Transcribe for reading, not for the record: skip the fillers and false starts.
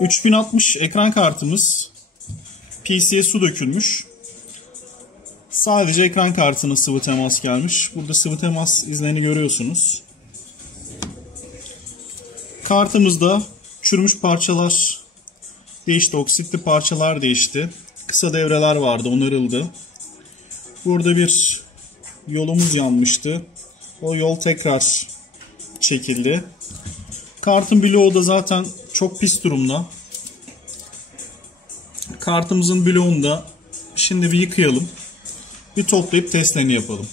3060 ekran kartımız PC'ye su dökülmüş. Sadece ekran kartına sıvı temas gelmiş. Burada sıvı temas izlerini görüyorsunuz. Kartımızda çürümüş parçalar değişti. Oksitli parçalar değişti. Kısa devreler vardı. Onarıldı. Burada bir yolumuz yanmıştı. O yol tekrar çekildi. Kartın bloğu da zaten çok pis durumda. Kartımızın bloğunu da şimdi bir yıkayalım. Bir toplayıp testlerini yapalım.